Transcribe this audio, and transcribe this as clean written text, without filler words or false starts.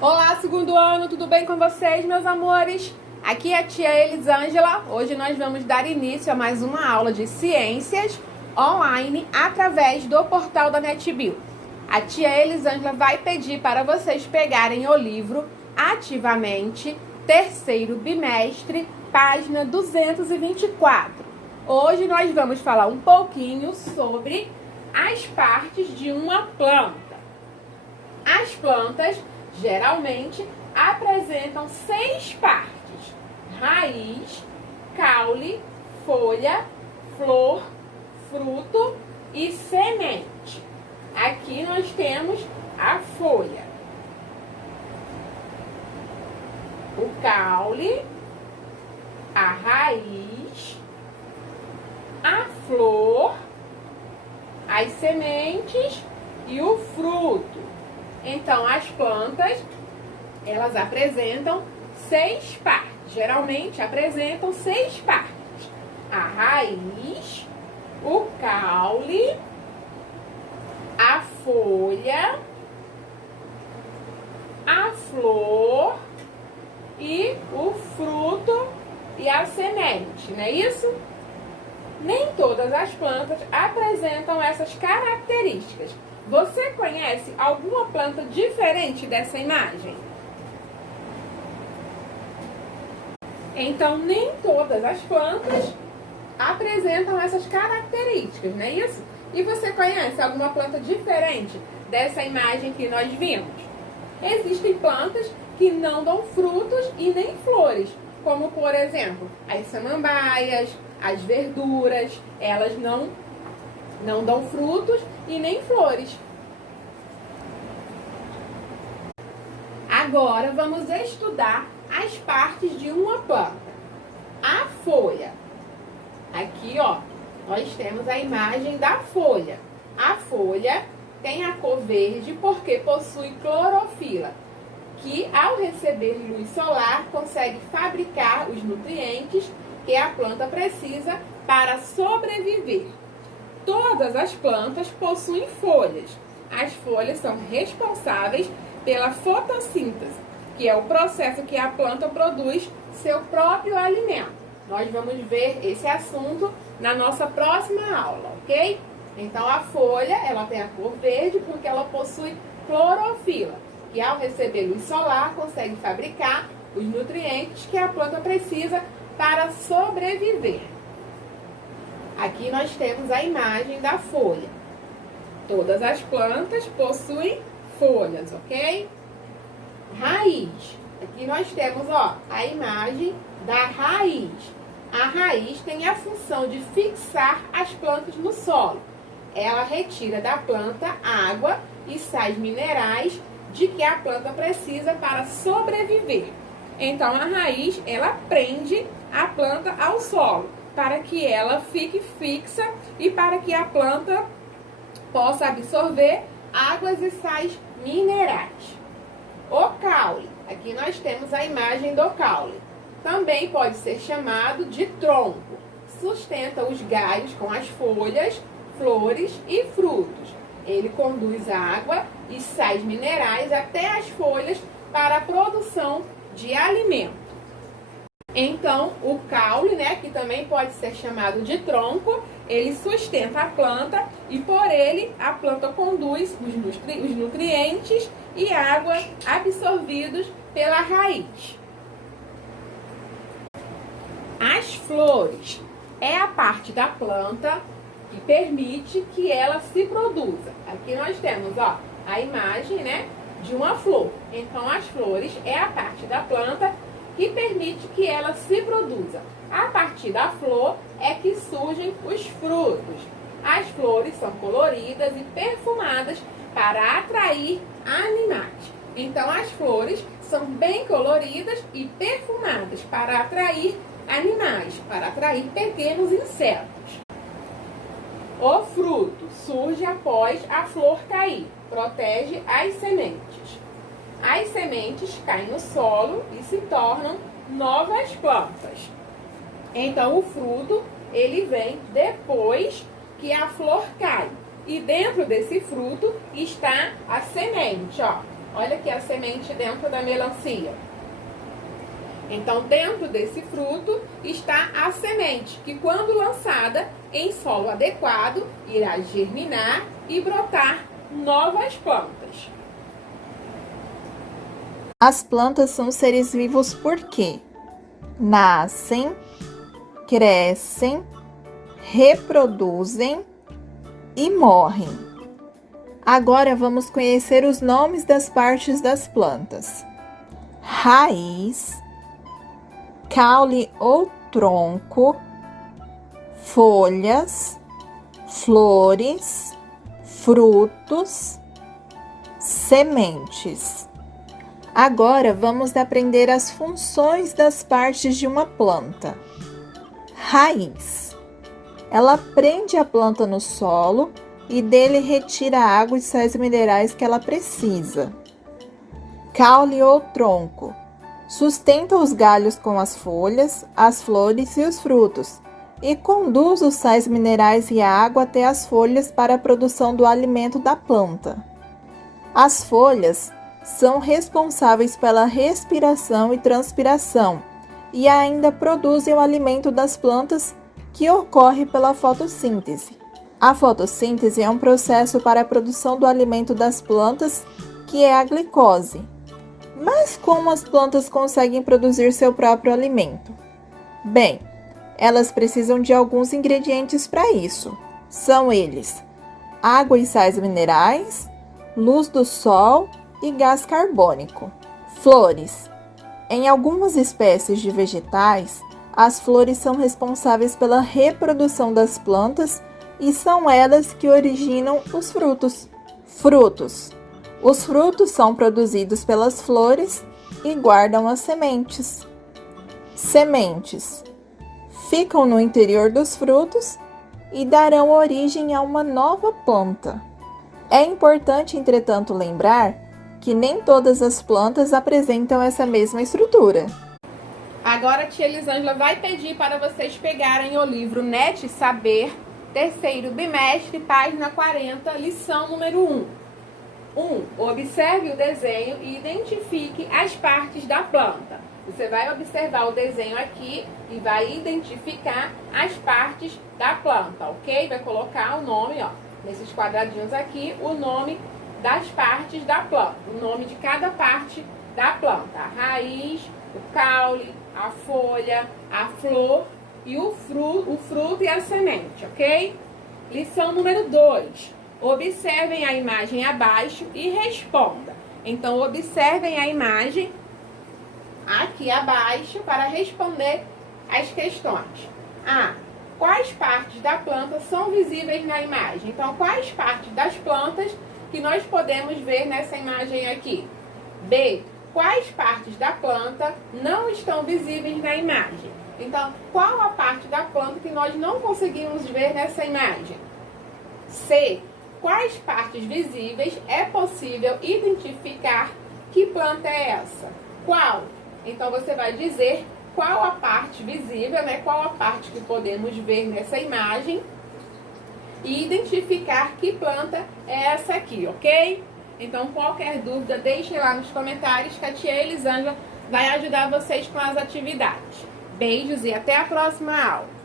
Olá, segundo ano, tudo bem com vocês, meus amores? Aqui é a tia Elisângela. Hoje nós vamos dar início a mais uma aula de ciências online através do portal da NetBio. A tia Elisângela vai pedir para vocês pegarem o livro Ativamente, terceiro bimestre, página 224. Hoje nós vamos falar um pouquinho sobre as partes de uma planta. As plantas geralmente apresentam 6 partes: raiz, caule, folha, flor, fruto e semente. Aqui nós temos a folha, o caule, a raiz, a flor, as sementes e o fruto. Então, as plantas, elas apresentam 6 partes. Geralmente apresentam 6 partes: a raiz, o caule, a folha, a flor e o fruto e a semente, não é isso? Nem todas as plantas apresentam essas características. Você conhece alguma planta diferente dessa imagem? Então, nem todas as plantas apresentam essas características, não é isso? E você conhece alguma planta diferente dessa imagem que nós vimos? Existem plantas que não dão frutos e nem flores, como, por exemplo, as samambaias, as verduras. Elas não dão frutos e nem flores. Agora vamos estudar as partes de uma planta. A folha. Aqui, ó, nós temos a imagem da folha. A folha tem a cor verde porque possui clorofila, que ao receber luz solar consegue fabricar os nutrientes que a planta precisa para sobreviver. Todas as plantas possuem folhas. As folhas são responsáveis pela fotossíntese, que é o processo que a planta produz seu próprio alimento. Nós vamos ver esse assunto na nossa próxima aula, ok? Então, a folha, ela tem a cor verde porque ela possui clorofila, que ao receber luz solar consegue fabricar os nutrientes que a planta precisa para sobreviver. Aqui nós temos a imagem da folha. Todas as plantas possuem folhas, ok? Raiz. Aqui nós temos, ó, a imagem da raiz. A raiz tem a função de fixar as plantas no solo. Ela retira da planta água e sais minerais de que a planta precisa para sobreviver. Então, a raiz, ela prende a planta ao solo, para que ela fique fixa e para que a planta possa absorver águas e sais minerais. O caule. Aqui nós temos a imagem do caule. Também pode ser chamado de tronco. Sustenta os galhos com as folhas, flores e frutos. Ele conduz água e sais minerais até as folhas para a produção de alimento. Então, o caule, né, que também pode ser chamado de tronco, ele sustenta a planta e por ele a planta conduz os nutrientes e água absorvidos pela raiz. As flores é a parte da planta que permite que ela se produza. Aqui nós temos, ó, a imagem, né, de uma flor. Então, as flores é a parte da planta que permite que ela se produza. A partir da flor é que surgem os frutos. As flores são coloridas e perfumadas para atrair animais. Então, as flores são bem coloridas e perfumadas para atrair animais, para atrair pequenos insetos. O fruto surge após a flor cair, protege as sementes. As sementes caem no solo e se tornam novas plantas. Então, o fruto, ele vem depois que a flor cai. E dentro desse fruto está a semente, ó. Olha aqui a semente dentro da melancia. Então, dentro desse fruto está a semente, que quando lançada em solo adequado, irá germinar e brotar novas plantas. As plantas são seres vivos porque nascem, crescem, reproduzem e morrem. Agora vamos conhecer os nomes das partes das plantas: raiz, caule ou tronco, folhas, flores, frutos, sementes. Agora vamos aprender as funções das partes de uma planta. Raiz. Ela prende a planta no solo e dele retira a água e sais minerais que ela precisa. Caule ou tronco. Sustenta os galhos com as folhas, as flores e os frutos e conduz os sais minerais e a água até as folhas para a produção do alimento da planta. As folhas são responsáveis pela respiração e transpiração e ainda produzem o alimento das plantas, que ocorre pela fotossíntese. A fotossíntese é um processo para a produção do alimento das plantas, que é a glicose. Mas como as plantas conseguem produzir seu próprio alimento? Bem, elas precisam de alguns ingredientes para isso. São eles: água e sais minerais, luz do sol e gás carbônico. Flores. Em algumas espécies de vegetais, as flores são responsáveis pela reprodução das plantas e são elas que originam os frutos. Frutos. Os frutos são produzidos pelas flores e guardam as sementes. Sementes. Ficam no interior dos frutos e darão origem a uma nova planta. É importante, entretanto, lembrar que nem todas as plantas apresentam essa mesma estrutura. Agora a tia Elisângela vai pedir para vocês pegarem o livro NET Saber, terceiro bimestre, página 40, lição número 1. 1. Observe o desenho e identifique as partes da planta. Você vai observar o desenho aqui e vai identificar as partes da planta, ok? Vai colocar o nome, ó, nesses quadradinhos aqui, o nome das partes da planta, o nome de cada parte da planta: a raiz, o caule, a folha, a flor e o fruto e a semente, ok? Lição número 2. Observem a imagem abaixo e responda. Então, observem a imagem aqui abaixo para responder as questões. A. Quais partes da planta são visíveis na imagem? Então, quais partes das plantas que nós podemos ver nessa imagem aqui? B. Quais partes da planta não estão visíveis na imagem? Então, qual a parte da planta que nós não conseguimos ver nessa imagem? C. Quais partes visíveis é possível identificar que planta é essa? Qual? Então, você vai dizer qual a parte visível, né? Qual a parte que podemos ver nessa imagem e identificar que planta é essa aqui, ok? Então, qualquer dúvida, deixem lá nos comentários que a tia Elisângela vai ajudar vocês com as atividades. Beijos e até a próxima aula!